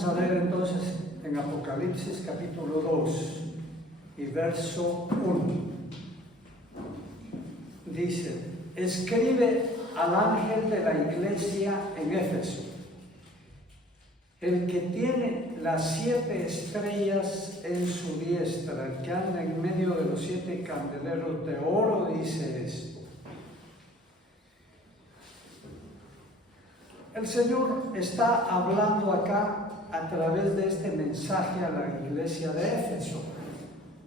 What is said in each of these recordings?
Vamos a leer entonces en Apocalipsis capítulo 2 y verso 1. Dice: escribe al ángel de la iglesia en Éfeso, el que tiene las 7 estrellas en su diestra, el que anda en medio de los 7 candeleros de oro, dice esto: el Señor está hablando acá a través de este mensaje a la iglesia de Éfeso.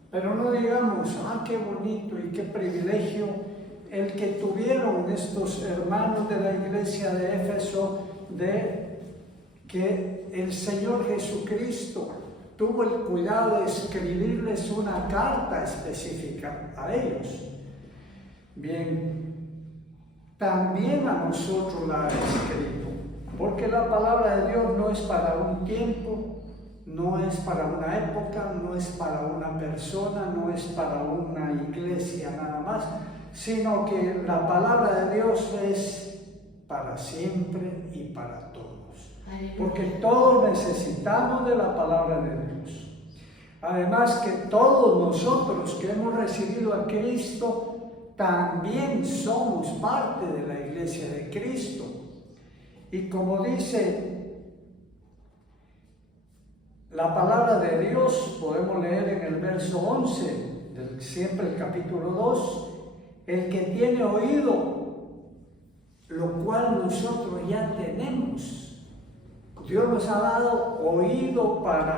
Pero no digamos, qué bonito y qué privilegio el que tuvieron estos hermanos de la iglesia de Éfeso, de que el Señor Jesucristo tuvo el cuidado de escribirles una carta específica a ellos. Bien, también a nosotros la ha escrito, porque la palabra de Dios no es para un tiempo, no es para una época, no es para una persona, no es para una iglesia nada más, sino que la palabra de Dios es para siempre y para todos. Porque todos necesitamos de la palabra de Dios. Además que todos nosotros que hemos recibido a Cristo también somos parte de la iglesia de Cristo. Y como dice la palabra de Dios, podemos leer en el verso 11, siempre el capítulo 2, el que tiene oído, lo cual nosotros ya tenemos. Dios nos ha dado oído para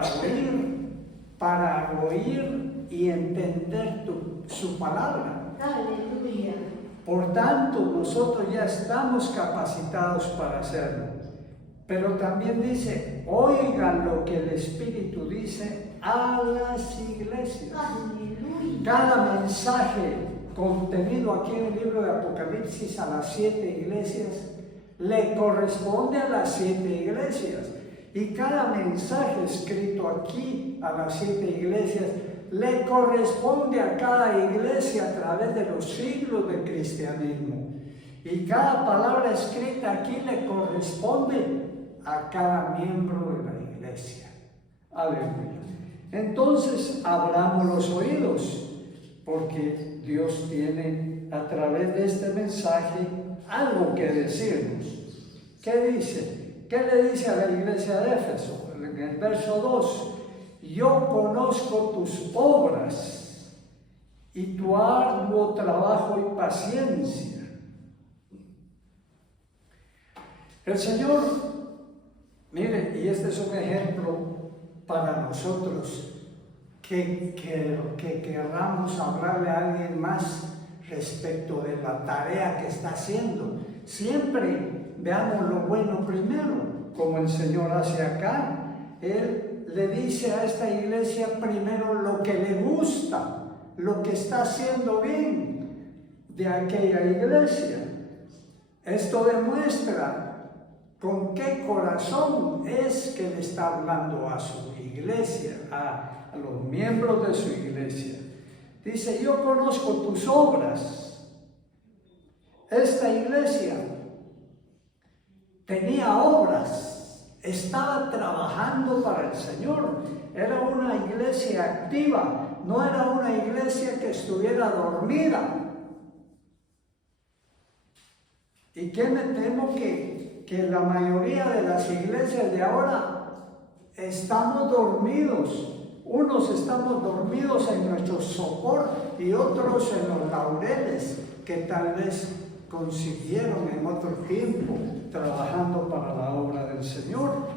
oír y entender su palabra. Aleluya. Por tanto, nosotros ya estamos capacitados para hacerlo. Pero también dice: oigan lo que el Espíritu dice a las iglesias. Aleluya. Cada mensaje contenido aquí en el libro de Apocalipsis a las 7 iglesias le corresponde a las 7 iglesias. Y cada mensaje escrito aquí a las 7 iglesias le corresponde a cada iglesia a través de los siglos de cristianismo. Y cada palabra escrita aquí le corresponde a cada miembro de la iglesia. Aleluya. Entonces abramos los oídos, porque Dios tiene a través de este mensaje algo que decirnos. ¿Qué dice? ¿Qué le dice a la iglesia de Éfeso? En el verso 2: yo conozco tus obras y tu arduo trabajo y paciencia. El Señor, mire, y este es un ejemplo para nosotros que querramos hablarle a alguien más respecto de la tarea que está haciendo. Siempre veamos lo bueno primero, como el Señor hace acá. Él le dice a esta iglesia primero lo que le gusta, lo que está haciendo bien de aquella iglesia. Esto demuestra con qué corazón es que le está hablando a su iglesia, a los miembros de su iglesia. Dice: yo conozco tus obras. Esta iglesia tenía obras, estaba trabajando para el Señor. Era una iglesia activa, no era una iglesia que estuviera dormida. ¿Y qué me temo? Que la mayoría de las iglesias de ahora estamos dormidos. Unos estamos dormidos en nuestro sopor y otros en los laureles que tal vez consiguieron en otro tiempo trabajando para la obra del Señor.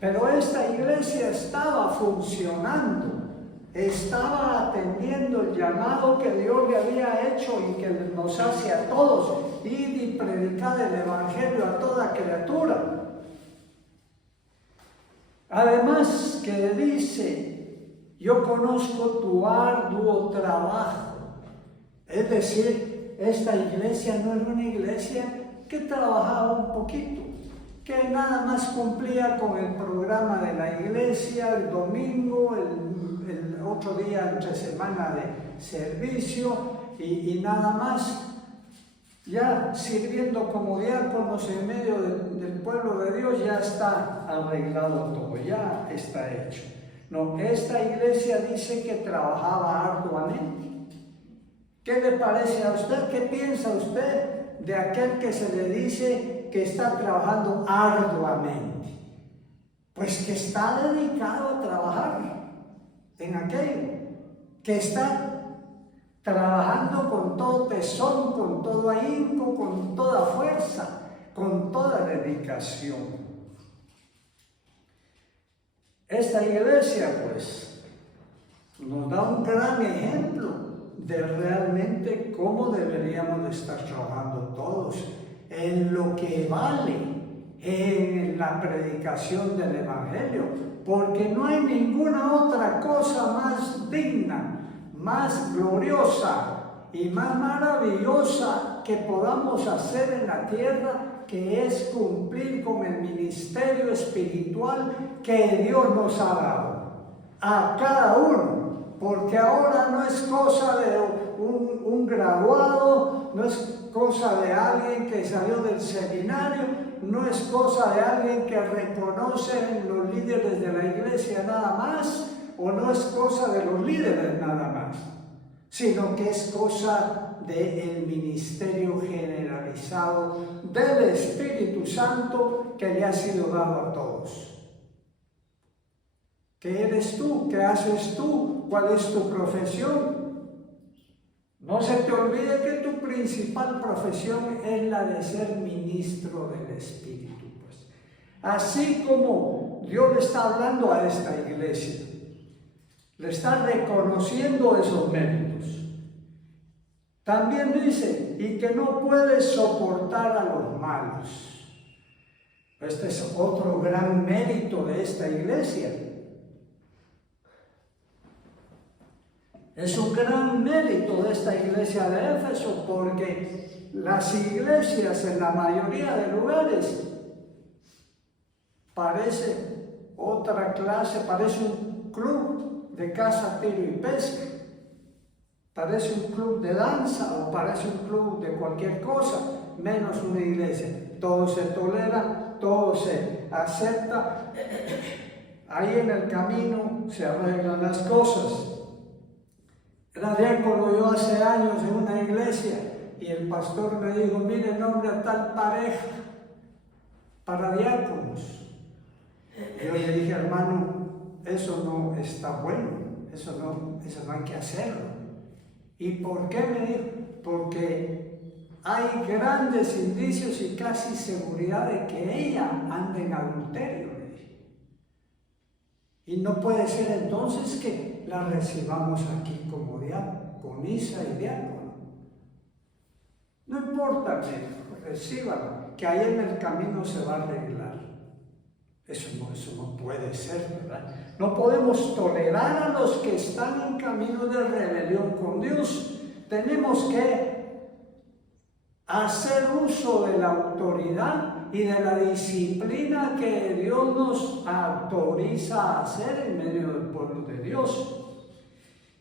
Pero esta iglesia estaba funcionando, estaba atendiendo el llamado que Dios le había hecho y que nos hace a todos: ir y predicar el evangelio a toda criatura. Además que dice: yo conozco tu arduo trabajo. Es decir, esta iglesia no era una iglesia que trabajaba un poquito, que nada más cumplía con el programa de la iglesia, el domingo, el otro día entre semana de servicio y nada más. ya sirviendo como diáconos en medio del pueblo de Dios, ya está arreglado todo, ya está hecho. No, esta iglesia dice que trabajaba arduamente. ¿Qué le parece a usted? ¿Qué piensa usted de aquel que se le dice que está trabajando arduamente? Pues que está dedicado a trabajar en aquello, que está trabajando con todo tesón, con todo ahínco, con toda fuerza, con toda dedicación. Esta iglesia, pues, nos da un gran ejemplo de realmente cómo deberíamos de estar trabajando todos, en lo que vale, en la predicación del Evangelio, porque no hay ninguna otra cosa más digna, más gloriosa y más maravillosa que podamos hacer en la tierra, que es cumplir con el ministerio espiritual que Dios nos ha dado a cada uno. Porque ahora no es cosa de un graduado, no es cosa de alguien que salió del seminario, no es cosa de alguien que reconoce los líderes de la iglesia nada más, o no es cosa de los líderes nada más, sino que es cosa del ministerio generalizado del Espíritu Santo que le ha sido dado a todos. ¿Qué eres tú? ¿Qué haces tú? ¿Cuál es tu profesión? No se te olvide que tu principal profesión es la de ser ministro del Espíritu. Pues. Así como Dios le está hablando a esta iglesia, le está reconociendo esos méritos. También dice, y que no puedes soportar a los malos. Este es otro gran mérito de esta iglesia. Es un gran mérito de esta iglesia de Éfeso, porque las iglesias en la mayoría de lugares parece otra clase, parece un club de caza, tiro y pesca, parece un club de danza o parece un club de cualquier cosa, menos una iglesia. Todo se tolera, todo se acepta, ahí en el camino se arreglan las cosas. Era diácono yo hace años en una iglesia y el pastor me dijo, mire, nombre a tal pareja para diáconos. Yo le dije, hermano, eso no está bueno, eso no hay que hacerlo. ¿Y por qué? Me dijo, porque hay grandes indicios y casi seguridad de que ella anda en adulterio. Y no puede ser entonces que la recibamos aquí como diaconisa y diácono. No importa que reciban, que ahí en el camino se va a arreglar. Eso no puede ser, ¿verdad? No podemos tolerar a los que están en camino de rebelión con Dios. Tenemos que hacer uso de la autoridad y de la disciplina que Dios nos autoriza a hacer en medio del pueblo de Dios.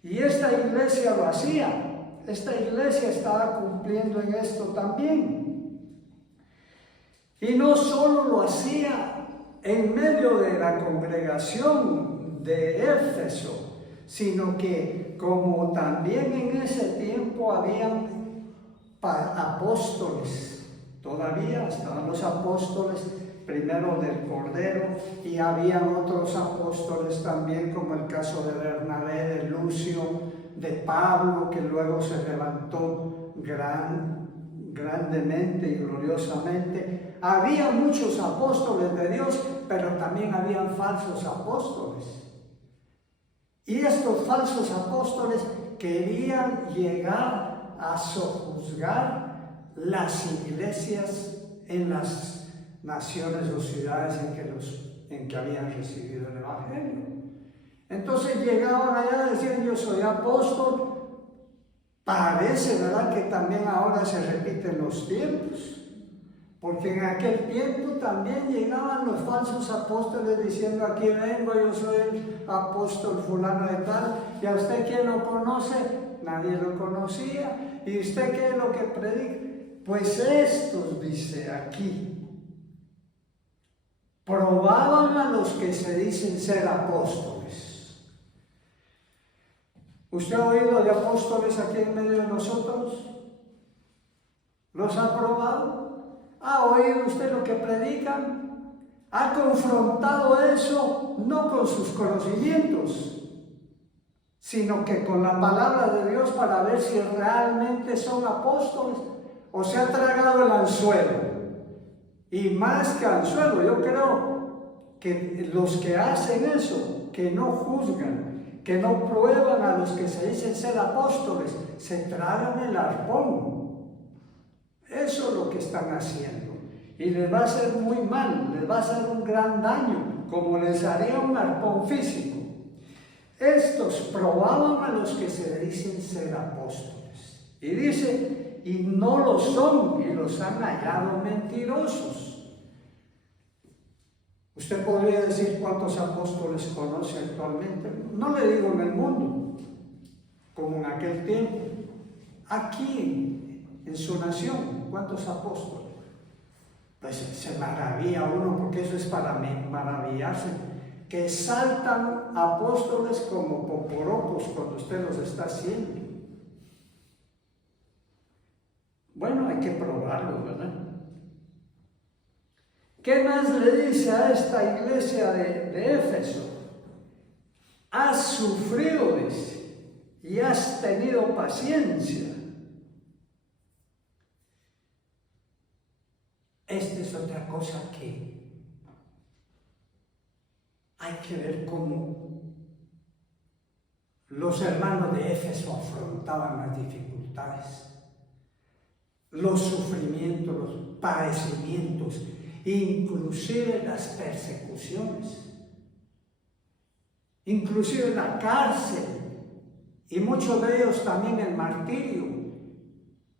Y esta iglesia lo hacía, esta iglesia estaba cumpliendo en esto también. Y no solo lo hacía en medio de la congregación de Éfeso, sino que como también en ese tiempo habían apóstoles, todavía estaban los apóstoles, primero del Cordero, y habían otros apóstoles también, como el caso de Bernabé, de Lucio, de Pablo, que luego se levantó grandemente y gloriosamente. Había muchos apóstoles de Dios, pero también habían falsos apóstoles. Y estos falsos apóstoles querían llegar a sojuzgar las iglesias en las naciones o ciudades en que habían recibido el Evangelio. Entonces llegaban allá y decían, yo soy apóstol. Parece, ¿verdad?, que también ahora se repiten los tiempos. Porque en aquel tiempo también llegaban los falsos apóstoles diciendo, aquí vengo, yo soy el apóstol fulano de tal, y a usted, ¿quién lo conoce? Nadie lo conocía. ¿Y usted qué es lo que predica? pues estos, dice aquí, probaban a los que se dicen ser apóstoles. ¿Usted ha oído de apóstoles aquí en medio de nosotros? ¿Los ha probado? ¿Ha oído usted lo que predican? ¿Ha confrontado eso no con sus conocimientos, sino que con la palabra de Dios para ver si realmente son apóstoles? ¿O se ha tragado el anzuelo? Y más que anzuelo, yo creo que los que hacen eso, que no juzgan, que no prueban a los que se dicen ser apóstoles, se tragan el arpón. Eso es lo que están haciendo. Y les va a hacer muy mal, les va a hacer un gran daño, como les haría un arpón físico. Estos probaban a los que se dicen ser apóstoles. Y dice, y no lo son, y los han hallado mentirosos. Usted podría decir cuántos apóstoles conoce actualmente. No le digo en el mundo, como en aquel tiempo. Aquí, en su nación, ¿cuántos apóstoles? Pues se maravilla uno, porque eso es para maravillarse, que saltan apóstoles como poporopos cuando usted los está haciendo. Bueno, hay que probarlo, ¿verdad? ¿Qué más le dice a esta iglesia de Éfeso? Has sufrido, dice, y has tenido paciencia. Esta es otra cosa que hay que ver cómo los hermanos de Éfeso afrontaban las dificultades, los sufrimientos, los padecimientos, inclusive las persecuciones, inclusive la cárcel, y muchos de ellos también el martirio,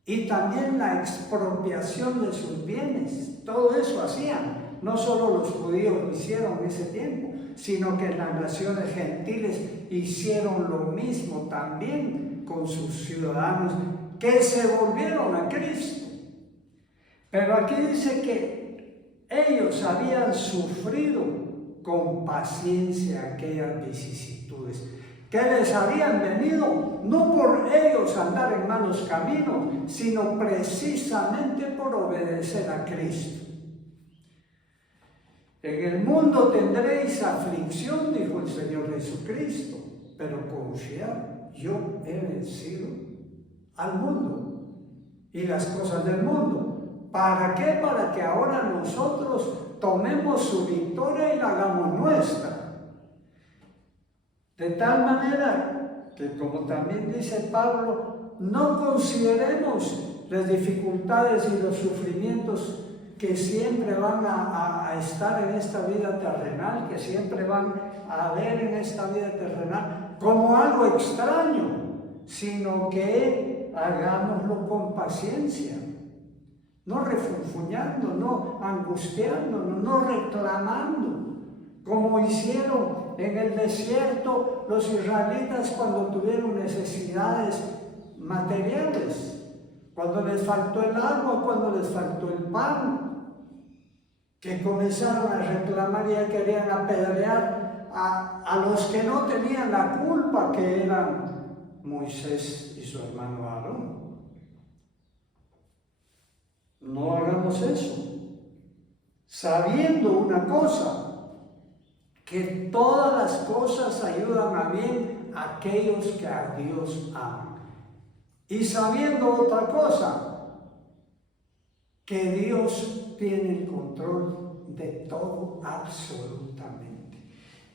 y también la expropiación de sus bienes. Todo eso hacían. No solo los judíos lo hicieron en ese tiempo, sino que las naciones gentiles hicieron lo mismo también con sus ciudadanos que se volvieron a Cristo. Pero aquí dice que ellos habían sufrido con paciencia aquellas vicisitudes que les habían venido, no por ellos andar en malos caminos, sino precisamente por obedecer a Cristo. En el mundo tendréis aflicción, dijo el Señor Jesucristo, pero confiad, yo he vencido al mundo y las cosas del mundo. ¿Para qué? Para que ahora nosotros tomemos su victoria y la hagamos nuestra. De tal manera que, como también dice Pablo, no consideremos las dificultades y los sufrimientos que siempre van a estar en esta vida terrenal, que siempre van a haber en esta vida terrenal, como algo extraño, sino que hagámoslo con paciencia, no refunfuñando, no angustiándonos, no reclamando, como hicieron en el desierto los israelitas cuando tuvieron necesidades materiales, cuando les faltó el agua, cuando les faltó el pan, que comenzaron a reclamar y ya querían apedrear a los que no tenían la culpa, que eran Moisés y su hermano Aarón. No hagamos eso, sabiendo una cosa, que todas las cosas ayudan a bien a aquellos que a Dios aman. Y sabiendo otra cosa, que Dios tiene el control de todo absolutamente.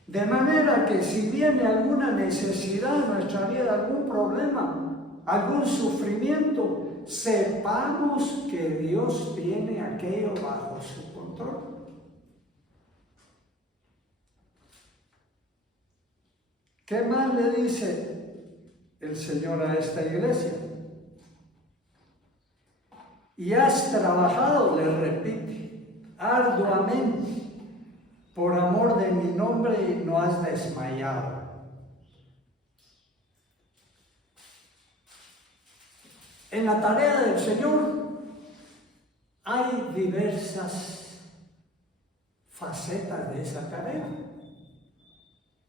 De manera que si viene alguna necesidad en nuestra vida, algún problema, algún sufrimiento, sepamos que Dios tiene aquello bajo su control. ¿Qué más le dice el Señor a esta iglesia? Y has trabajado, le repite, arduamente, por amor de mi nombre y no has desmayado. En la tarea del Señor hay diversas facetas de esa tarea.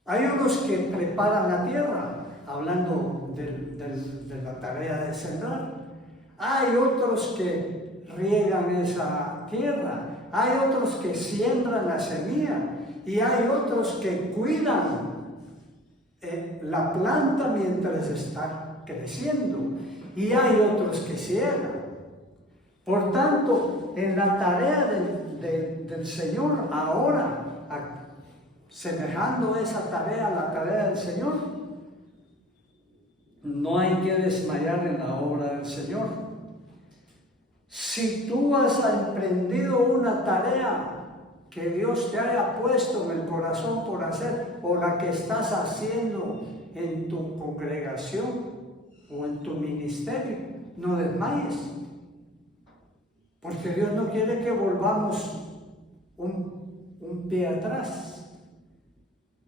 Hay unos que preparan la tierra, hablando de la tarea de sembrar. Hay otros que riegan esa tierra. Hay otros que siembran la semilla. Y hay otros que cuidan la planta mientras está creciendo. Y hay otros que ciegan. Por tanto, en la tarea del Señor ahora, semejando esa tarea a la tarea del Señor, no hay que desmayar en la obra del Señor. Si tú has emprendido una tarea que Dios te haya puesto en el corazón por hacer, o la que estás haciendo en tu congregación o en tu ministerio, no desmayes, porque Dios no quiere que volvamos un pie atrás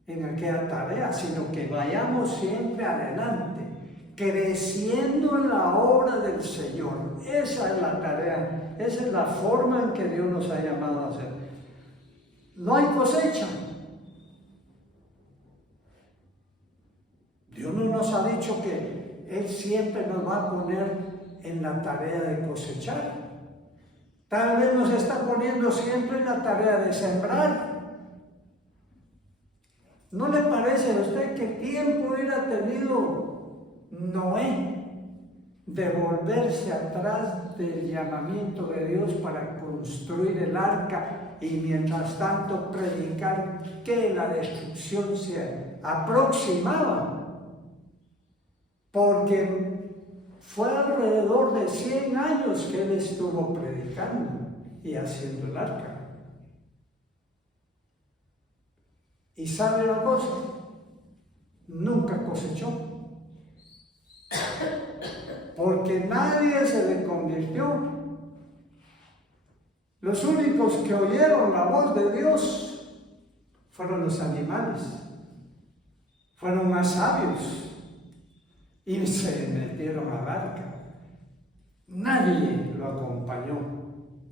en aquella tarea, sino que vayamos siempre adelante, creciendo en la obra del Señor. Esa es la tarea, esa es la forma en que Dios nos ha llamado a hacer. No hay cosecha. Dios no nos ha dicho que Él siempre nos va a poner en la tarea de cosechar. Tal vez nos está poniendo siempre en la tarea de sembrar. ¿No le parece a usted qué tiempo hubiera tenido Noé de volverse atrás del llamamiento de Dios para construir el arca y mientras tanto predicar que la destrucción se aproximaba? Porque fue alrededor de 100 años que él estuvo predicando y haciendo el arca. ¿Y sabe la cosa? Nunca cosechó. Porque nadie se le convirtió. Los únicos que oyeron la voz de Dios fueron los animales. Fueron más sabios y se metieron al arca. Nadie lo acompañó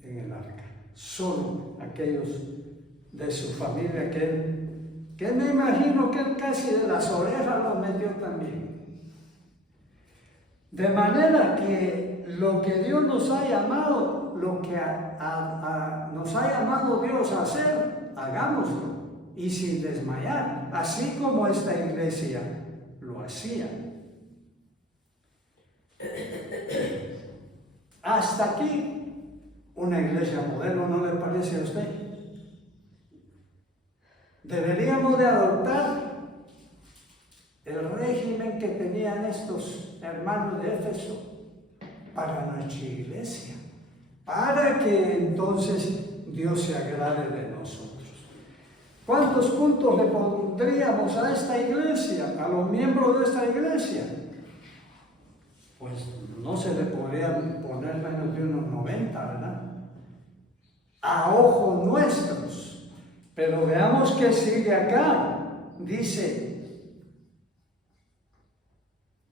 en el arca. Solo aquellos de su familia que me imagino que él casi de las orejas los metió también. De manera que lo que Dios nos ha llamado, lo que nos ha llamado Dios a hacer, hagámoslo y sin desmayar, así como esta iglesia lo hacía. Hasta aquí una iglesia modelo, ¿no le parece a usted? Deberíamos de adoptar el régimen que tenían estos hermanos de Éfeso para nuestra iglesia, para que entonces Dios se agrade de nosotros. ¿Cuántos puntos le pondríamos a esta iglesia, a los miembros de esta iglesia? Pues no se le podrían poner menos de unos 90, ¿verdad? A ojos nuestros. Pero veamos que sigue acá. Dice,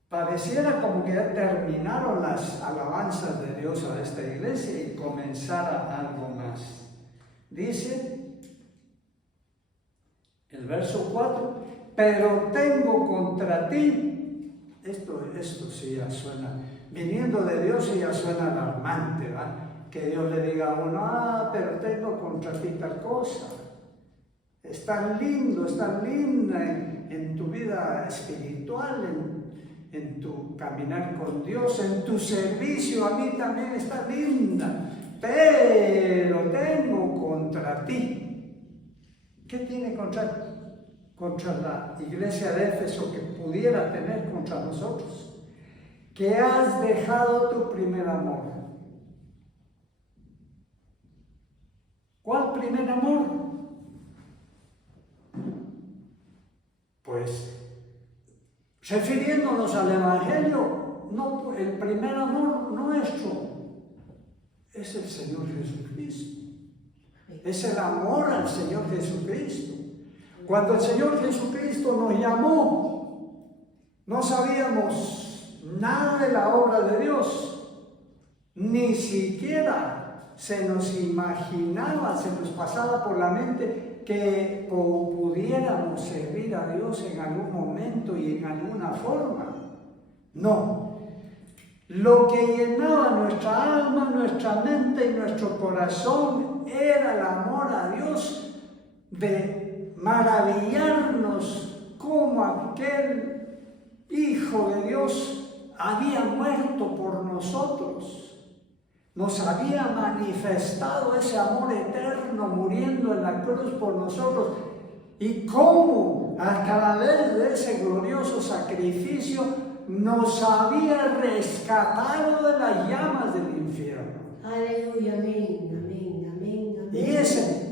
pareciera como que ya terminaron las alabanzas de Dios a esta iglesia y comenzara algo más. Dice el verso 4, pero tengo contra ti. Esto sí ya suena, viniendo de Dios sí ya suena alarmante, ¿verdad? Que Dios le diga a uno, pero tengo contra ti tal cosa. Es tan lindo, es tan linda en tu vida espiritual, en tu caminar con Dios, en tu servicio, a mí también está linda, pero tengo contra ti. ¿Qué tiene contra la iglesia de Éfeso que pudiera tener contra nosotros? Que has dejado tu primer amor. ¿Cuál primer amor? Pues, refiriéndonos al Evangelio, no, el primer amor nuestro es el Señor Jesucristo. Es el amor al Señor Jesucristo. Cuando el Señor Jesucristo nos llamó, no sabíamos nada de la obra de Dios, ni siquiera se nos imaginaba, se nos pasaba por la mente que pudiéramos servir a Dios en algún momento y en alguna forma. No. Lo que llenaba nuestra alma, nuestra mente y nuestro corazón era el amor a Dios, de maravillarnos como aquel Hijo de Dios había muerto por nosotros. Nos había manifestado ese amor eterno muriendo en la cruz por nosotros. Y cómo a través de ese glorioso sacrificio nos había rescatado de las llamas del infierno. Aleluya, amén, amén, amén, amén.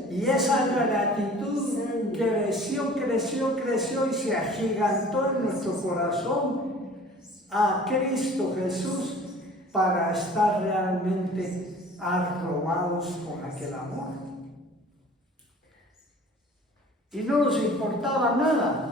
Y esa gratitud creció y se agigantó en nuestro corazón a Cristo Jesús para estar realmente arrobados con aquel amor. Y no nos importaba nada.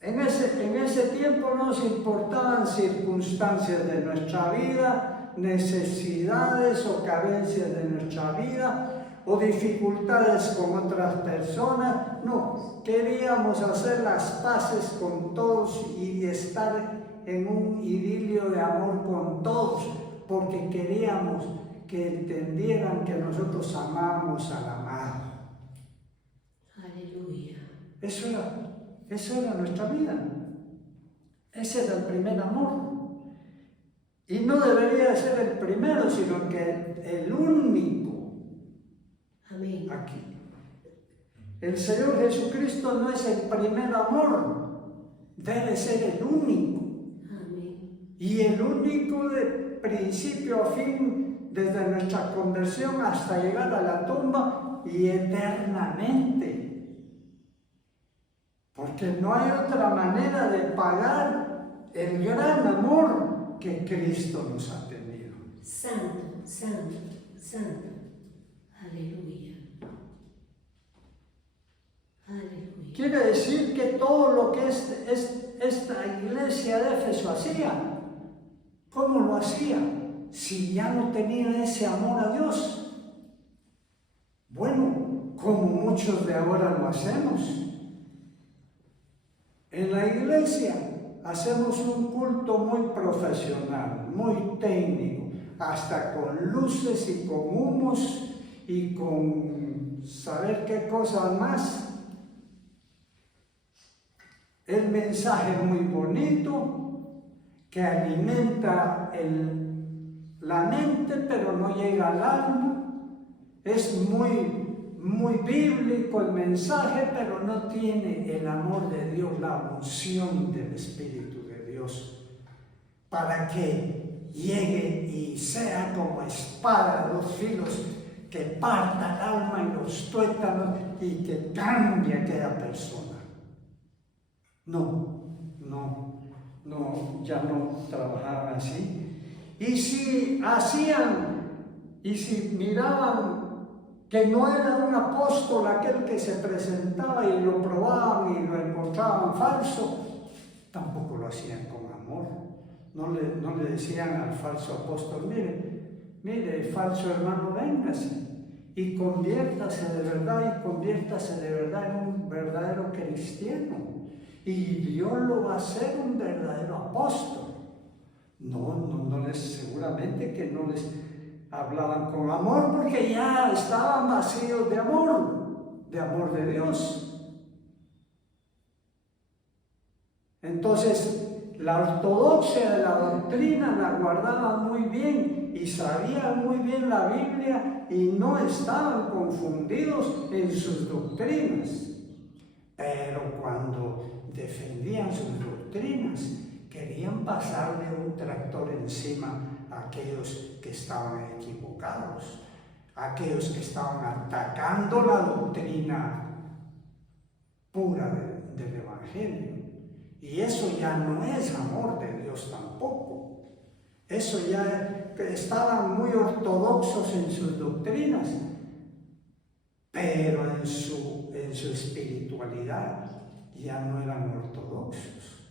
En ese tiempo no nos importaban circunstancias de nuestra vida, necesidades o carencias de nuestra vida o dificultades con otras personas. No, queríamos hacer las paces con todos y estar en un idilio de amor con todos, porque queríamos que entendieran que nosotros amamos al amado. Aleluya. Eso era nuestra vida. Ese era el primer amor. Y no debería de ser el primero, sino que el único. Amén. Aquí. El Señor Jesucristo no es el primer amor, debe ser el único. Amén. Y el único de principio a fin, desde nuestra conversión hasta llegar a la tumba y eternamente. Porque no hay otra manera de pagar el gran amor que Cristo nos ha tenido. Santo, santo, santo. Aleluya. Aleluya. Quiere decir que todo lo que esta iglesia de Éfeso hacía, ¿cómo lo hacía? Si ya no tenía ese amor a Dios. Bueno, como muchos de ahora lo hacemos. En la iglesia hacemos un culto muy profesional, muy técnico, hasta con luces y con humos y con saber qué cosas más. El mensaje es muy bonito, que alimenta la mente, pero no llega al alma. Es muy bíblico el mensaje, pero no tiene el amor de Dios, la unción del Espíritu de Dios, para que llegue y sea como espada de dos filos, que parta el alma y los tuétanos y que cambie a aquella persona. No, ya no trabajaban así. Y si miraban que no era un apóstol aquel que se presentaba y lo probaban y lo encontraban falso, tampoco lo hacían con amor. No le decían al falso apóstol, mire, falso hermano, véngase y conviértase de verdad en un verdadero cristiano. Y Dios lo va a hacer un verdadero apóstol. Seguramente que no les hablaban con amor, porque ya estaban vacíos de amor de Dios. Entonces, la ortodoxia de la doctrina la guardaban muy bien y sabían muy bien la Biblia y no estaban confundidos en sus doctrinas. Pero cuando defendían sus doctrinas, querían pasarle un tractor encima a aquellos que estaban equivocados, a aquellos que estaban atacando la doctrina pura del Evangelio. Y eso ya no es amor de Dios tampoco. Eso ya estaban muy ortodoxos en sus doctrinas, pero en su espiritualidad ya no eran ortodoxos,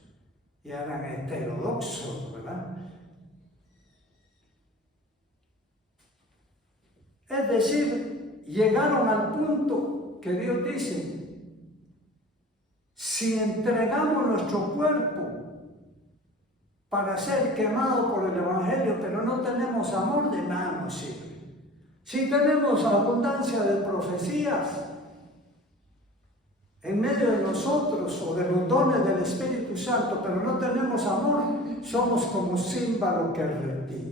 ya eran heterodoxos, ¿verdad? Es decir, llegaron al punto que Dios dice, si entregamos nuestro cuerpo para ser quemado por el Evangelio, pero no tenemos amor, de nada nos sirve. Si tenemos abundancia de profecías en medio de nosotros o de los dones del Espíritu Santo, pero no tenemos amor, somos como címbalo que retiñe.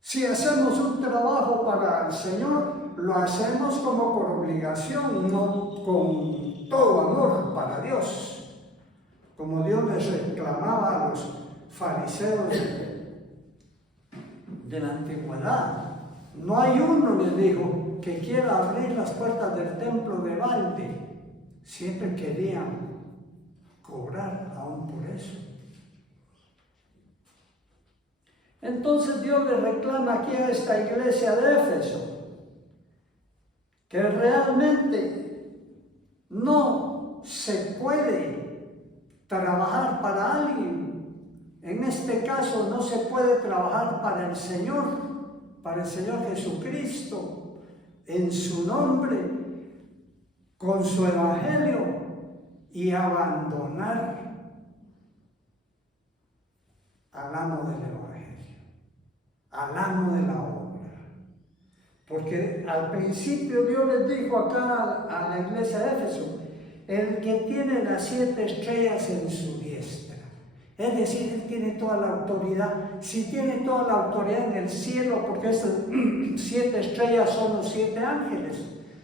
Si hacemos un trabajo para el Señor, lo hacemos como por obligación, no con todo amor para Dios. Como Dios les reclamaba a los fariseos de la antigüedad. No hay uno, les dijo, que quiera abrir las puertas del templo de balde. Siempre querían cobrar aún por eso. Entonces Dios le reclama aquí a esta iglesia de Éfeso que realmente no se puede trabajar para alguien. En este caso no se puede trabajar para el Señor Jesucristo, en su nombre, con su evangelio, y abandonar al amo del evangelio, al amo de la obra. Porque al principio Dios les dijo acá a la iglesia de Éfeso, el que tiene las 7 estrellas en su diestra. Es decir, Él tiene toda la autoridad. Si tiene toda la autoridad en el cielo, porque estas 7 estrellas son los 7 ángeles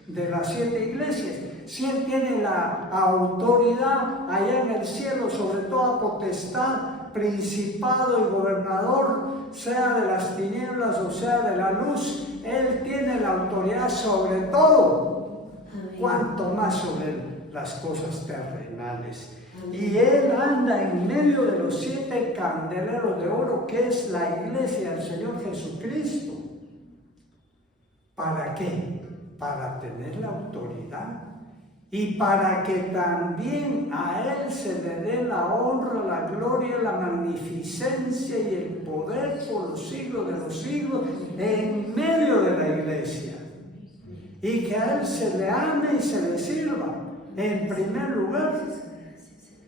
de las 7 iglesias. Si Él tiene la autoridad allá en el cielo sobre toda potestad, principado y gobernador, sea de las tinieblas o sea de la luz, Él tiene la autoridad sobre todo. Cuanto más sobre Él las cosas terrenales. Y Él anda en medio de los 7 candeleros de oro, que es la iglesia del Señor Jesucristo. ¿Para qué? Para tener la autoridad y para que también a Él se le dé la honra, la gloria, la magnificencia y el poder por los siglos de los siglos en medio de la iglesia. Y que a Él se le ame y se le sirva. En primer lugar,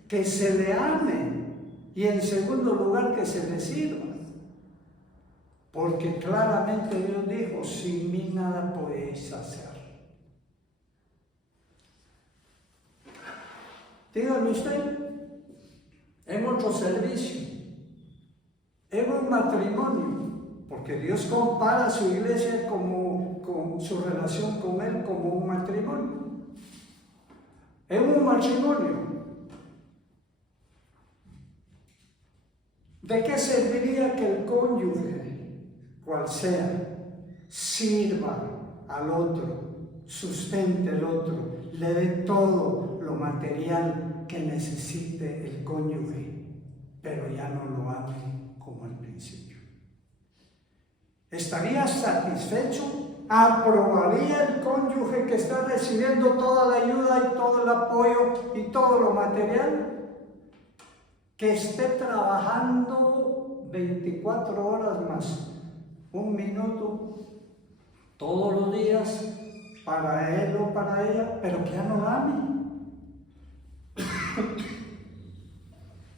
que se le ame, y en segundo lugar, que se le sirva. Porque claramente Dios dijo, sin mí nada podéis hacer. Dígame usted, en otro servicio, en un matrimonio, porque Dios compara a su iglesia con su relación con Él como un matrimonio. En un matrimonio, ¿de qué serviría que el cónyuge, cual sea, sirva al otro, sustente al otro, le dé todo lo material que necesite el cónyuge, pero ya no lo ame como al principio? ¿Estaría satisfecho? ¿Aprobaría el cónyuge que está recibiendo toda la ayuda y todo el apoyo y todo lo material? Que esté trabajando 24 horas más un minuto todos los días para él o para ella, pero que ya no la ame.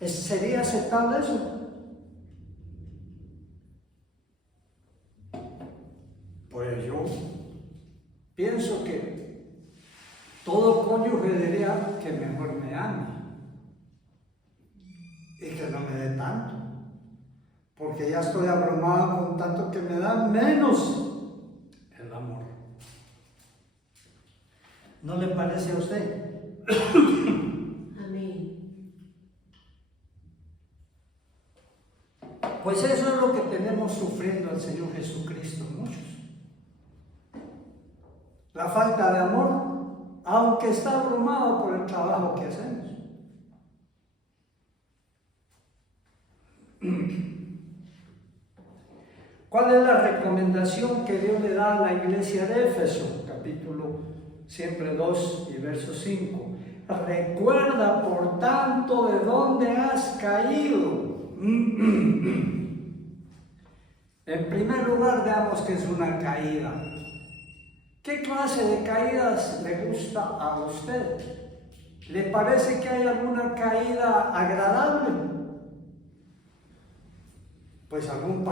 ¿Sería aceptable eso? Pues yo pienso que todo cónyuge diría que mejor me ame y que no me dé tanto, porque ya estoy abrumado con tanto que me da, menos el amor. ¿No le parece a usted? Amén. Pues eso es lo que tenemos sufriendo al Señor Jesucristo muchos. La falta de amor, aunque está abrumado por el trabajo que hacemos. ¿Cuál es la recomendación que Dios le da a la iglesia de Éfeso? Capítulo siempre 2 y verso 5. Recuerda, por tanto, de dónde has caído En primer lugar, veamos que es una caída. ¿Qué clase de caídas le gusta a usted? ¿Le parece que hay alguna caída agradable? Pues algún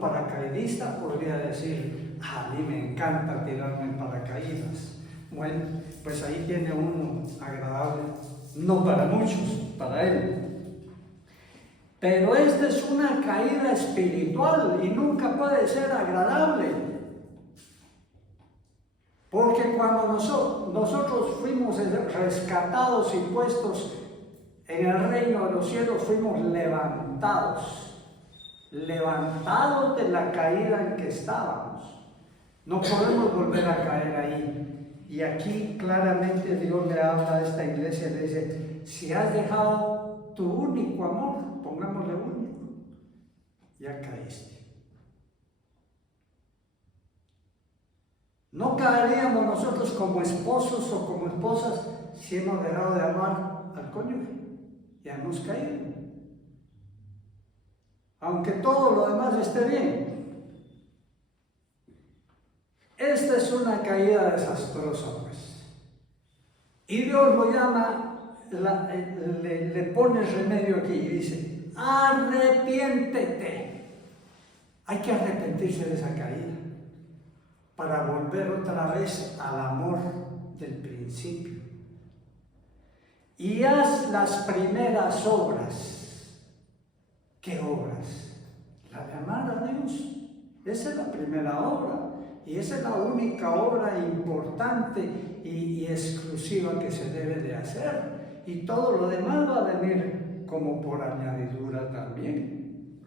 paracaidista podría decir, a mí me encanta tirarme en paracaídas. Bueno, pues ahí tiene uno agradable, no para muchos, para él. Pero esta es una caída espiritual y nunca puede ser agradable. Porque cuando nosotros fuimos rescatados y puestos en el reino de los cielos, fuimos levantados de la caída en que estábamos. No podemos volver a caer ahí. Y aquí claramente Dios le habla a esta iglesia y le dice, si has dejado tu único amor, pongámosle único, ya caíste. No caeríamos nosotros como esposos o como esposas si hemos dejado de amar al cónyuge. Ya hemos caído. Aunque todo lo demás esté bien. Esta es una caída desastrosa, pues. Y Dios lo llama, le pone remedio aquí y dice, arrepiéntete. Hay que arrepentirse de esa caída para volver otra vez al amor del principio. Y haz las primeras obras. ¿Qué obras? La de amar a Dios. Esa es la primera obra. Y esa es la única obra importante y exclusiva que se debe de hacer. Y todo lo demás va a venir como por añadidura también.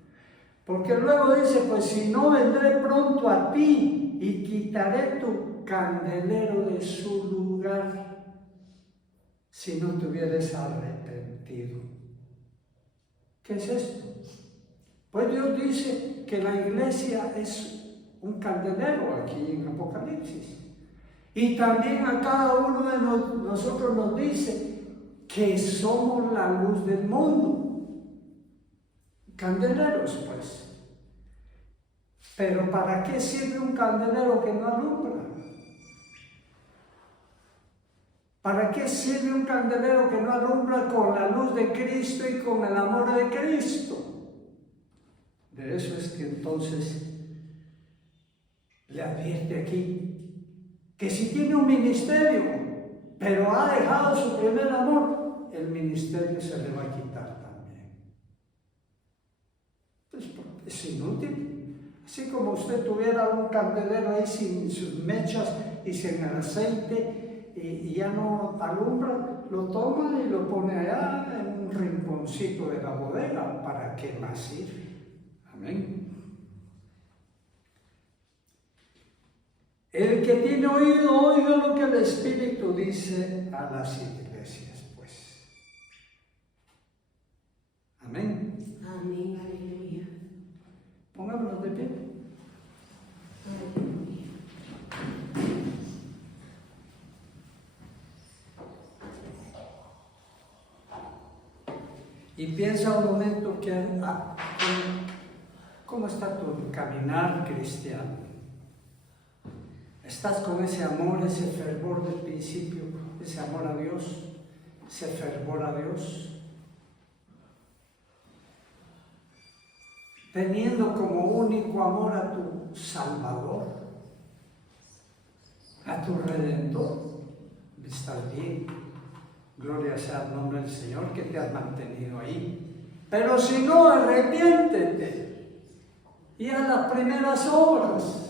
Porque luego dice, pues si no, vendré pronto a ti y quitaré tu candelero de su lugar, si no te hubieras arrepentido. ¿Qué es esto? Pues Dios dice que la iglesia es un candelero aquí en Apocalipsis. Y también a cada uno de nosotros nos dice que somos la luz del mundo. Candeleros, pues. Pero ¿para qué sirve un candelero que no alumbra? ¿Para qué sirve un candelero que no alumbra con la luz de Cristo y con el amor de Cristo? De eso es que entonces le advierte aquí que si tiene un ministerio, pero ha dejado su primer amor, el ministerio se le va a quitar también. Pues es inútil. Así como usted tuviera un candelero ahí sin sus mechas y sin el aceite, y ya no alumbra, lo toma y lo pone allá en un rinconcito de la bodega. ¿Para qué más sirve? Amén. El que tiene oído, oiga lo que el Espíritu dice a las iglesias, pues. Amén. Amén, aleluya. Pongámonos de pie. Aleluya. Y piensa un momento ¿cómo está tu caminar cristiano? ¿Estás con ese amor, ese fervor del principio, ese amor a Dios, ese fervor a Dios? Teniendo como único amor a tu Salvador, a tu Redentor. ¿Estás bien? Gloria sea el nombre del Señor que te has mantenido ahí. Pero si no, arrepiéntete y haz las primeras obras.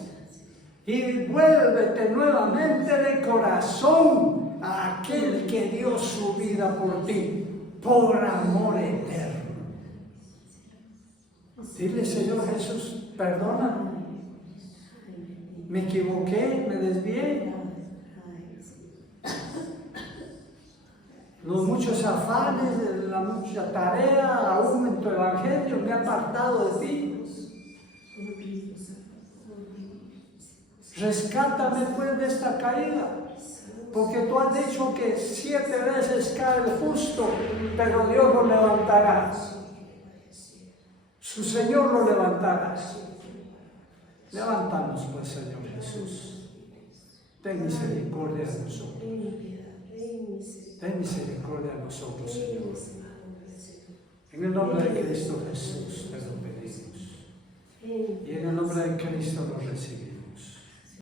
Y vuélvete nuevamente de corazón a aquel que dio su vida por ti, por amor eterno. Dile, Señor Jesús, perdóname. Me equivoqué, me desvié. Los muchos afanes, la mucha tarea, aún en tu evangelio, me he apartado de ti. Rescátame pues de esta caída, porque tú has dicho que 7 veces cae el justo, pero Dios lo levantará. su Señor lo levantara. Levántanos, pues, Señor Jesús. Ten misericordia de nosotros. Ten misericordia de nosotros, Señor. En el nombre de Cristo Jesús te lo pedimos. Y en el nombre de Cristo lo recibimos.